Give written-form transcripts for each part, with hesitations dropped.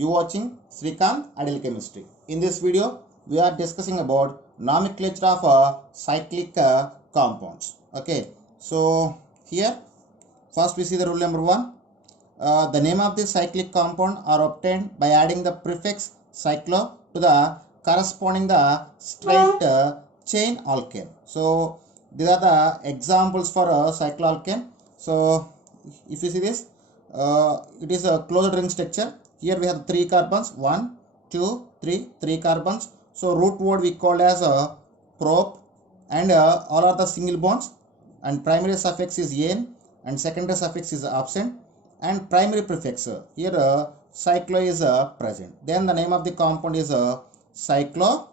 You watching Srikanth Ideal Chemistry. In this video, we are discussing about nomenclature of cyclic compounds. Okay, so here first we see the rule number 1. The name of the cyclic compound are obtained by adding the prefix cyclo to the corresponding the straight chain alkane. So these are the examples for cycloalkane. So if you see this, it is a closed ring structure. Here we have 3 carbons, 1, 2, 3 carbons. So root word we call as a prop, and all are the single bonds, and primary suffix is "-ane" and secondary suffix is absent, and primary prefix here cyclo is present. Then the name of the compound is cyclopropane.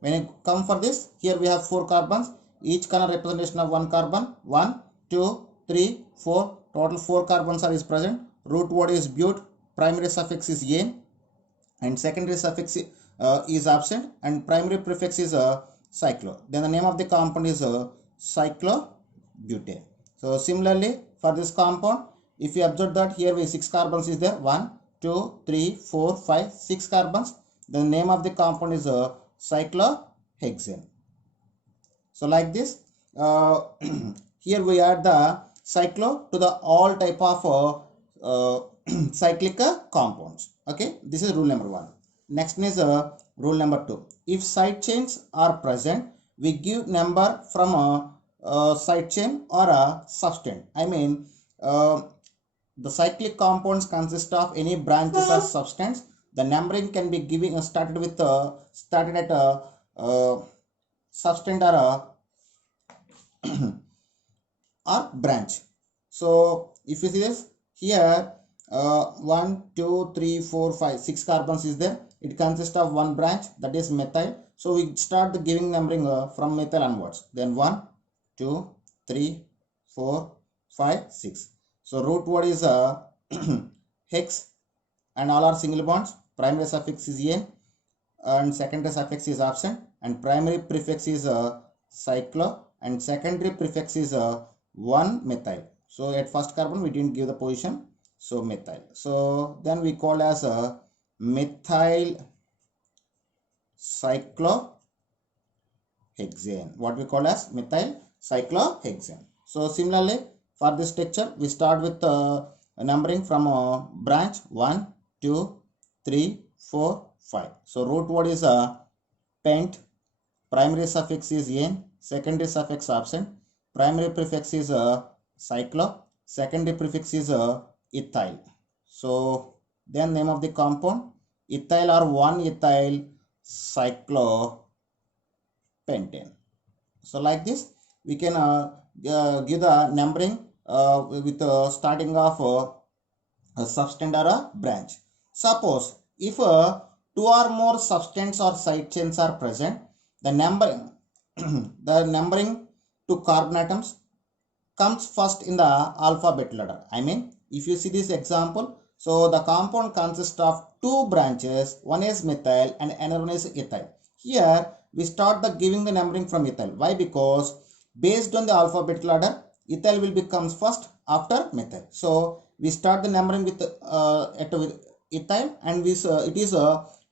When you come for this, here we have 4 carbons, each color representation of 1 carbon, 1, 2, 3, 4, total 4 carbons are is present. Root word is but, primary suffix is "-ane and secondary suffix is absent, and primary prefix is cyclo. Then the name of the compound is cyclobutane. So similarly for this compound, if you observe that here we 6 carbons is there, 1, 2, 3, 4, 5, 6 carbons. The name of the compound is cyclohexane. So like this, here we add the cyclo to the all type of cyclic compounds. Okay, this is rule number 1. Next is rule number 2. If side chains are present, we give number from a side chain or a substance. I mean, the cyclic compounds consist of any branches or substance. The numbering can be given started at a substance or branch. So if you see this here, 1, 2, 3, 4, 5, 6 carbons is there. It consists of one branch, that is methyl. So we start the giving numbering from methyl onwards. Then 1, 2, 3, 4, 5, 6. So root word is hex, and all are single bonds. Primary suffix is "-ane and secondary suffix is absent, and primary prefix is cyclo, and secondary prefix is 1-methyl. So at first carbon we didn't give the position, so methyl. So then we call as a methyl cyclohexane. What we call as methyl cyclohexane. So similarly for this structure, we start with numbering from a branch 1, 2, 3, 4, 5. So root word is pent, primary suffix is "-ane, secondary suffix absent, primary prefix is cyclo, secondary prefix is ethyl. So then name of the compound ethyl or 1-ethyl cyclopentane. So like this we can give the numbering with starting of a substance or a branch. Suppose if 2 or more substance or side chains are present, the numbering to carbon atoms comes first in the alphabet ladder. I mean, if you see this example, so the compound consists of 2 branches, one is methyl and another one is ethyl. Here we start the giving the numbering from ethyl. Why? Because based on the alphabet ladder, ethyl will become first after methyl. So we start the numbering with ethyl, and it is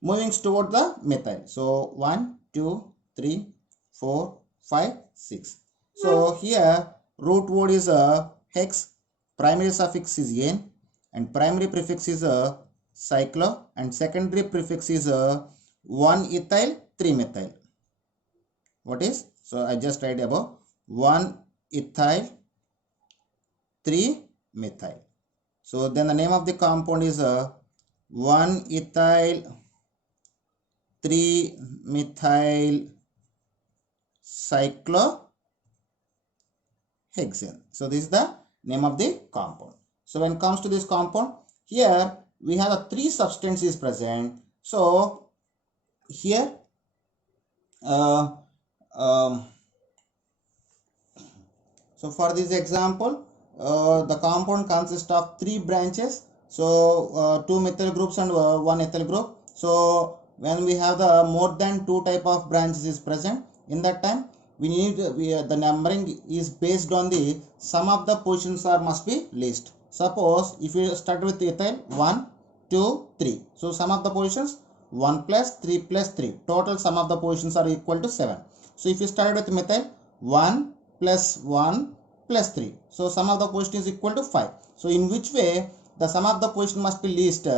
moving toward the methyl. So 1, 2, 3, 4, 5, 6. So here root word is hex, primary suffix is "-ane and primary prefix is cyclo, and secondary prefix is 1-ethyl 3-methyl. What is? So I just write above 1-ethyl 3-methyl. So then the name of the compound is 1-ethyl 3-methyl cyclohexane. So this is the name of the compound. So when it comes to this compound, here we have 3 substances present. So here so for this example, the compound consists of 3 branches. So 2 methyl groups and 1 ethyl group. So when we have the more than 2 type of branches is present, in that time we need the numbering is based on the sum of the positions are must be least. Suppose if you start with ethyl 1, 2, 3. So sum of the positions 1 plus 3 plus 3. Total sum of the positions are equal to 7. So if you start with methyl 1 plus 1 plus 3. So sum of the position is equal to 5. So in which way the sum of the position must be least?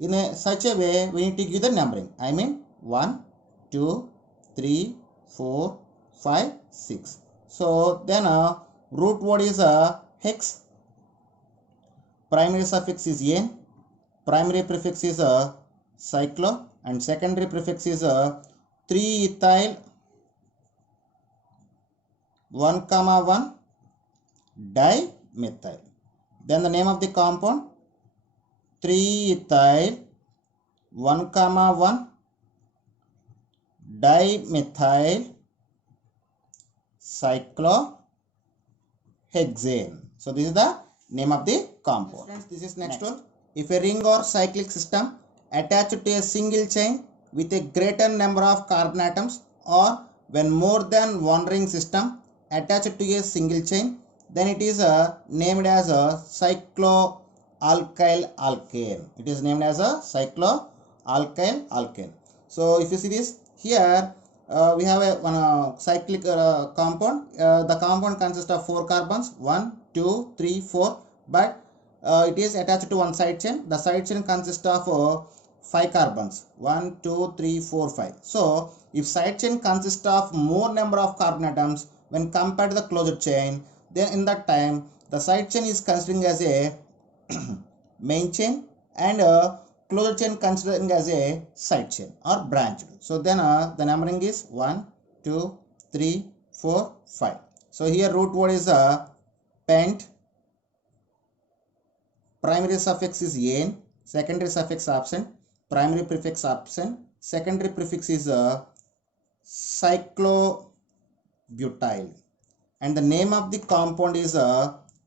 In such a way we need to give the numbering. I mean 1, 2, 3, 4, 5, 6. So then root word is hex. Primary suffix is n, primary prefix is cyclo, and secondary prefix is 3-ethyl 1,1 dimethyl. Then the name of the compound 3-ethyl 1,1 dimethyl cyclohexane. So this is the name of the compound. Friends, this is next one. If a ring or cyclic system attached to a single chain with a greater number of carbon atoms, or when more than one ring system attached to a single chain, then it is named as a cycloalkyl alkane. It is named as a cycloalkyl alkane. So if you see this here, we have a one cyclic compound. The compound consists of 4 carbons, 1, 2, 3, 4, but it is attached to one side chain. The side chain consists of 5 carbons, 1, 2, 3, 4, 5. So if side chain consists of more number of carbon atoms when compared to the closed chain, then in that time the side chain is considering as a main chain, and closed chain considering as a side chain or branched. So then the numbering is 1, 2, 3, 4, 5. So here root word is pent, primary suffix is n, secondary suffix absent, primary prefix absent, secondary prefix is cyclobutyl, and the name of the compound is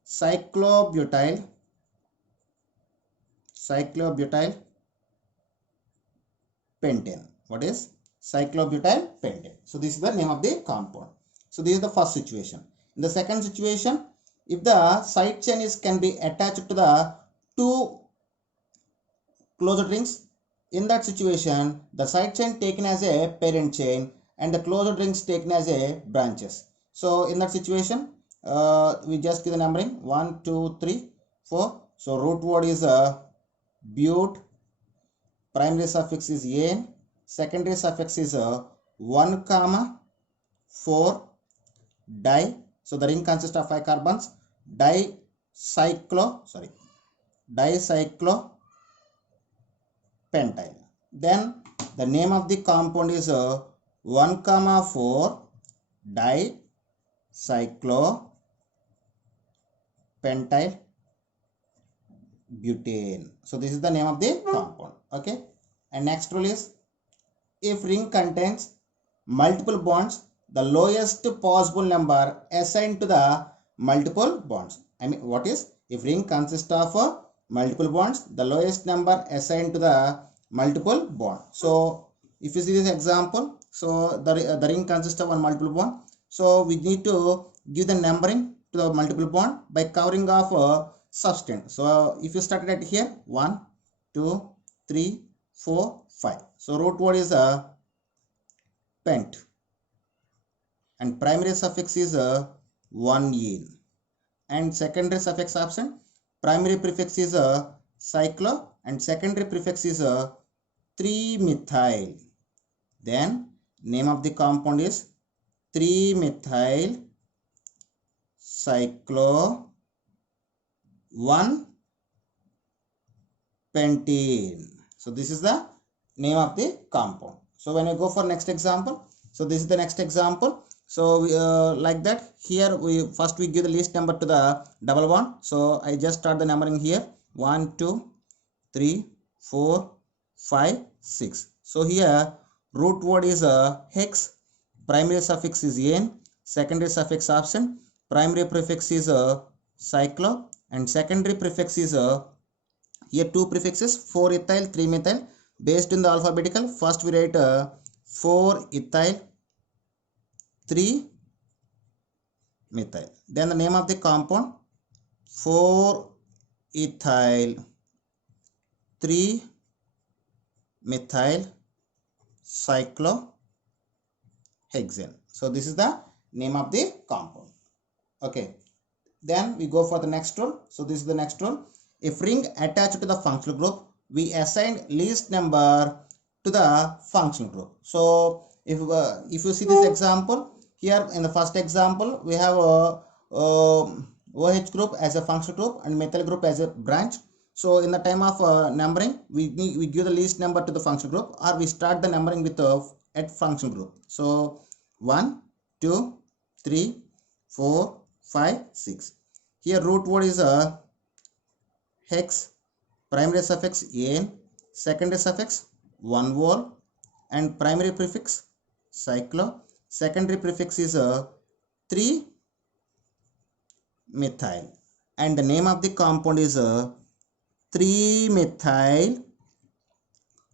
cyclobutyl pentane. What is cyclobutyl pentane? So this is the name of the compound. So this is the first situation. In the second situation, if the side chain is can be attached to the 2 closed rings, in that situation the side chain taken as a parent chain and the closed rings taken as a branches. So in that situation we just give the numbering 1, 2, 3, 4. So root word is but, primary suffix is n, secondary suffix is 1, 4 di. So the ring consists of 5 carbons, dicyclopentyl. Then the name of the compound is 1, 4 dicyclopentyl butane. So this is the name of the compound. Okay, and next rule is, if ring contains multiple bonds, the lowest possible number assigned to the multiple bonds. I mean, what is, if ring consists of multiple bonds, the lowest number assigned to the multiple bond. So if you see this example, so the ring consists of one multiple bond. So we need to give the numbering to the multiple bond by covering of substance. So if you started at here 1, 2, 3, 4, 5. So root word is pent, and primary suffix is 1-en, and secondary suffix absent. Primary prefix is cyclo, and secondary prefix is 3-methyl. Then name of the compound is 3-methyl cyclo 1-pentane. So this is the name of the compound. So when I go for next example, so this is the next example. So we, like that, here we first we give the least number to the double bond. So I just start the numbering here 1, 2, 3, 4, 5, 6. So here root word is hex, primary suffix is n, secondary suffix absent, primary prefix is cyclo, and secondary prefix is here 2 prefixes 4-ethyl, 3-methyl. Based in the alphabetical, first we write 4-ethyl, 3-methyl. Then the name of the compound 4 ethyl 3 methyl cyclohexane. So this is the name of the compound. Okay, then we go for the next rule. So this is the next rule. If ring attached to the functional group, we assign least number to the functional group. So if you see this example here, in the first example we have a OH group as a functional group and methyl group as a branch. So in the time of numbering, we give the least number to the functional group, or we start the numbering with at functional group. So 1, 2, 3, 4, 5, 6. Here root word is a hex, primary suffix an, secondary suffix 1 vol, and primary prefix cyclo. Secondary prefix is a 3 methyl, and the name of the compound is a 3 methyl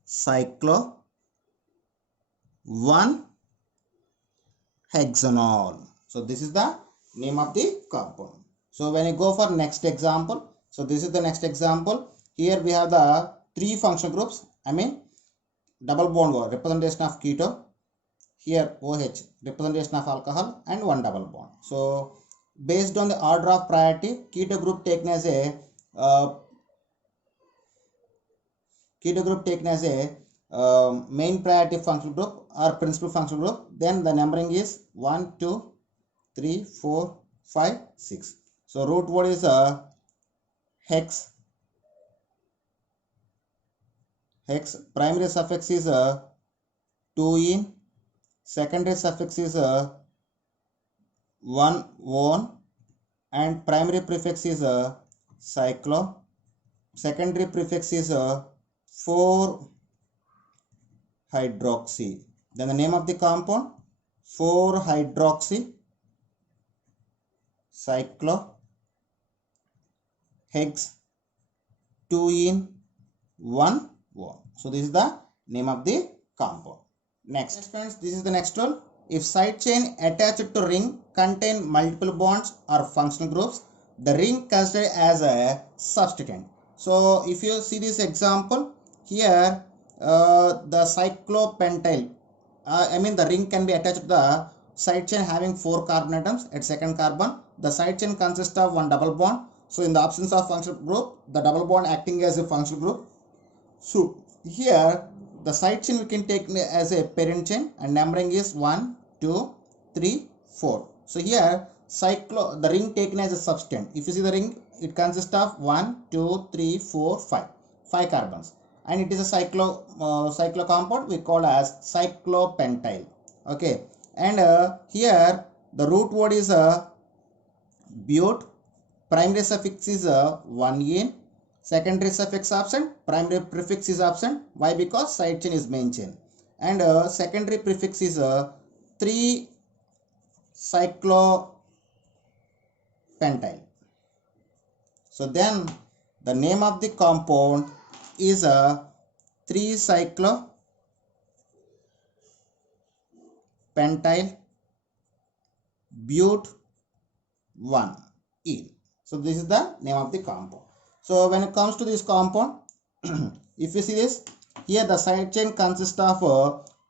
cyclo 1 hexanol. So this is the name of the compound. So when you go for next example, so this is the next example. Here we have the 3 functional groups, I mean double bond representation of keto, here OH representation of alcohol, and 1 double bond. So based on the order of priority, keto group taken as a main priority functional group or principal functional group. Then the numbering is 1, 2, 3, 4, 5, 6. So root word is hex. Primary suffix is 2-ene. Secondary suffix is 1-one, and primary prefix is cyclo. Secondary prefix is 4-hydroxy. Then the name of the compound 4-hydroxy cyclo hex 2-ene 1-one. So this is the name of the compound. Next friends, this is the next one. If side chain attached to ring contain multiple bonds or functional groups, the ring considered as a substituent. So if you see this example here, the cyclopentyl, I mean the ring can be attached to the side chain having 4 carbon atoms at second carbon. The side chain consists of 1 double bond. So in the absence of functional group, the double bond acting as a functional group. So here the side chain we can take as a parent chain, and numbering is 1, 2, 3, 4. So here the ring taken as a substituent. If you see the ring, it consists of 1, 2, 3, 4, 5 carbons, and it is a cyclo compound we call as cyclopentyl. Okay, and here the root word is but. Primary suffix is 1-ene. Secondary suffix absent, primary prefix is absent. Why? Because side chain is main chain. And secondary prefix is 3-cyclopentyl. So then the name of the compound is 3-cyclopentyl but 1-ene. So this is the name of the compound. So when it comes to this compound, if you see this, here the side chain consists of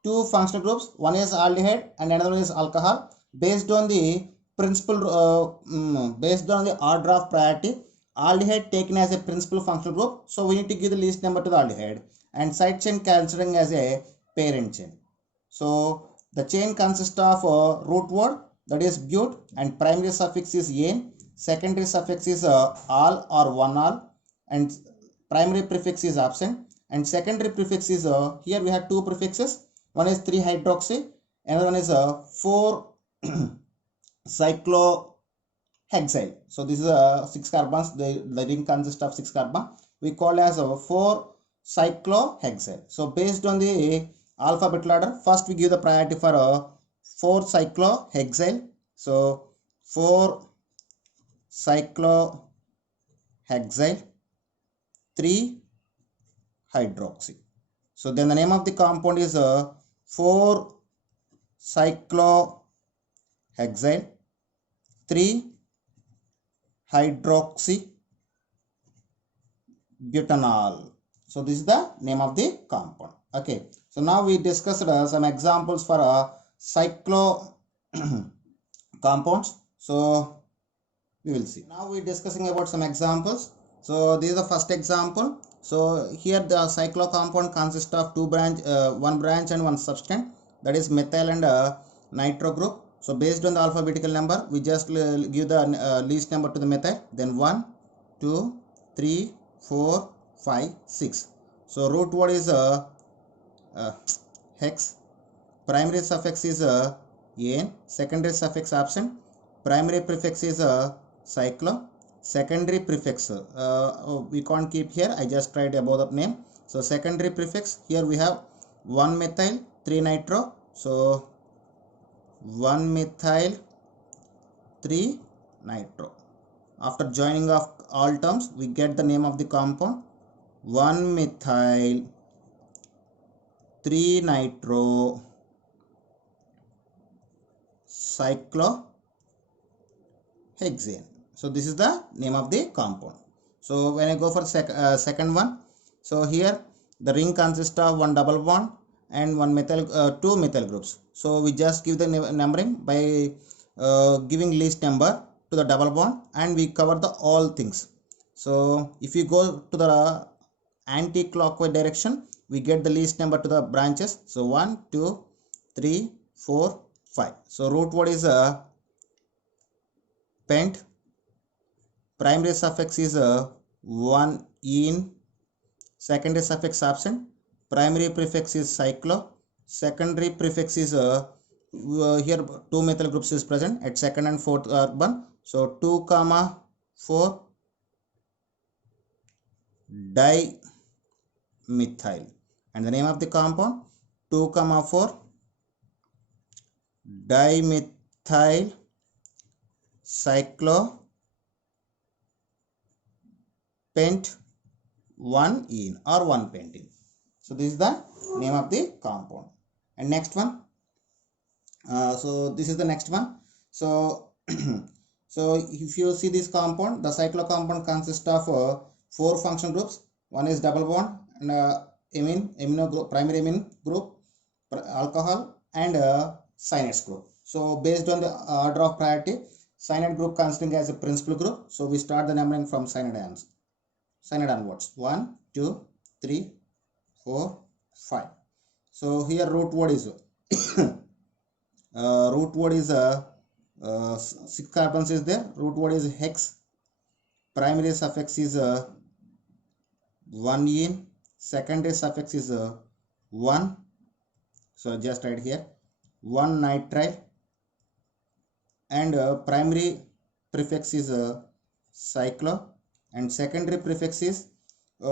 2 functional groups. One is aldehyde and another one is alcohol. Based on the based on the order of priority, aldehyde taken as a principal functional group. So we need to give the least number to the aldehyde, and side chain considering as a parent chain. So the chain consists of root word, that is but, and primary suffix is ene. Secondary suffix is all or 1-all, and primary prefix is absent, and secondary prefix is here we have 2 prefixes. One is 3-hydroxy, another one is 4-cyclohexyl. So this is 6 carbons. The ring consists of 6 carbon. We call as 4-cyclohexyl. So based on the alphabetical order, first we give the priority for 4-cyclohexyl. So 4-cyclohexyl 3-hydroxy. So then the name of the compound is 4-cyclohexyl 3-hydroxy butanol. So this is the name of the compound. Okay. So now we discussed some examples for cyclo compounds. So we will see. Now we're discussing about some examples. So this is the first example. So here the cyclo compound consists of one branch and one substance, that is methyl and nitro group. So based on the alphabetical number, we just give the least number to the methyl. Then 1, 2, 3, 4, 5, 6. So root word is hex. Primary suffix is an. Secondary suffix absent. Primary prefix is cyclo. Secondary prefix we can't keep here. I just tried above the name. So secondary prefix, here we have 1 methyl 3 nitro. So 1 methyl 3 nitro. After joining of all terms, we get the name of the compound 1 methyl 3 nitro cyclohexane. So this is the name of the compound. So when I go for second one, so here the ring consists of one double bond and one methyl, two methyl groups. So we just give the numbering by giving least number to the double bond, and we cover the all things. So if you go to the anti-clockwise direction, we get the least number to the branches. So 1, 2, 3, 4, 5. So root word is pent. Primary suffix is 1 in. Secondary suffix absent. Primary prefix is cyclo. Secondary prefix is here 2 methyl groups is present at second and fourth carbon. So 2, 4 dimethyl, and the name of the compound 2, 4 dimethyl cyclopent 1 in or 1 pentin. So this is the name of the compound. And next one, so this is the next one. So so if you see this compound, the cyclo compound consists of 4 functional groups. One is double bond and amino group, primary amine group, alcohol, and cyanide group. So based on the order of priority, cyanide group considering as a principal group. So we start the numbering from cyanide onwards. 1, 2, 3, 4, 5. So here root word is 6 carbons is there. Root word is hex. Primary suffix is 1 in. Secondary suffix is 1. So just write here 1 nitrile, and primary prefix is cyclo, and secondary prefix is 3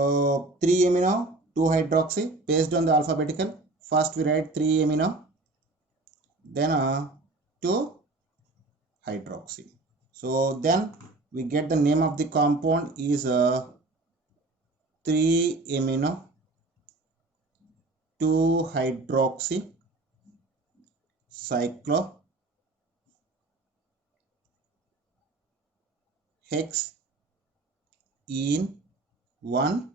amino 2 hydroxy. Based on the alphabetical, first we write 3 amino, then 2 hydroxy. So then we get the name of the compound is 3 amino 2 hydroxy cyclohexene in 1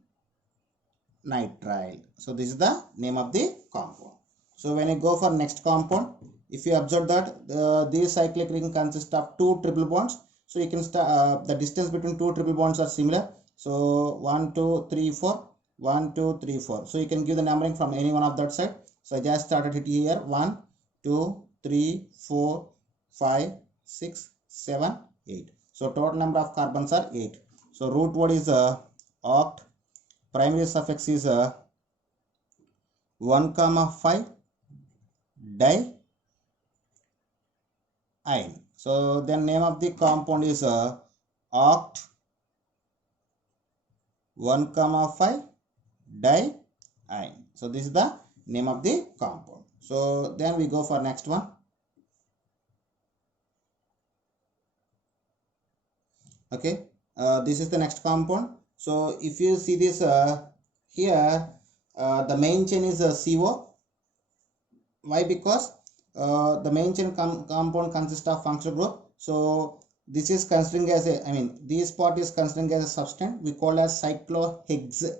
nitrile. So this is the name of the compound. So when I go for next compound, if you observe that these cyclic ring consist of 2 triple bonds. So you can start the distance between 2 triple bonds are similar. So 1, 2, 3, 4, 1, 2, 3, 4. So you can give the numbering from any one of that side. So I just started it here 1, 2, 3, 4, 5, 6, 7, 8. So total number of carbons are 8. So root word is oct. Primary suffix is 1, 5 diene. So then name of the compound is oct 1, 5 diene. So this is the name of the compound. So then we go for next one. Okay, this is the next compound. So if you see this here, the main chain is CO. Why? Because the main chain compound consists of functional group. So this is considering as a, I mean, this part is considering as a substance. We call as cyclohexenyl.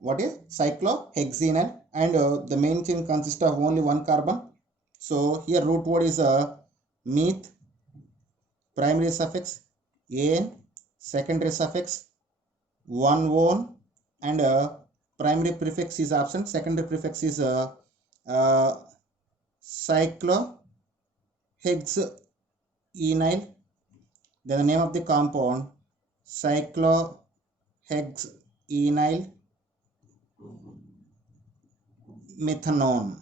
What is cyclohexenyl? And the main chain consists of only one carbon. So here root word is meth, primary suffix an, secondary suffix one one, and primary prefix is absent. Secondary prefix is cyclohexenyl. Then the name of the compound cyclohexenyl methanone.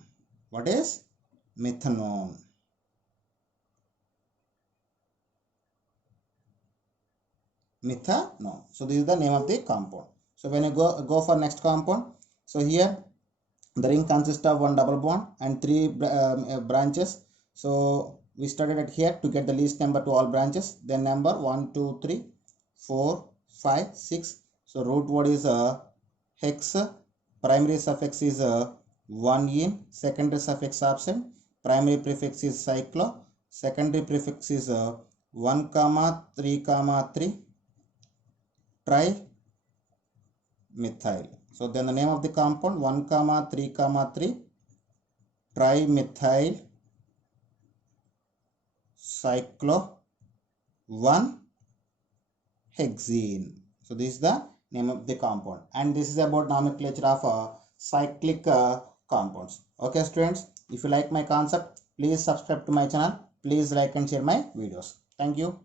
What is methanone? Methanone. So this is the name of the compound. So when you go for next compound, so here the ring consists of one double bond and three branches. So we started at here to get the least number to all branches. Then number 1, 2, 3, 4, 5, 6. So root word is hex. Primary suffix is 1 in. Secondary suffix absent. Primary prefix is cyclo. Secondary prefix is 1, 3, 3. Trimethyl. So then the name of the compound 1, 3, 3 trimethyl cyclo 1 hexene. So this is the name of the compound, and this is about nomenclature of cyclic compounds. Okay students, if you like my concept, please subscribe to my channel. Please like and share my videos. Thank you.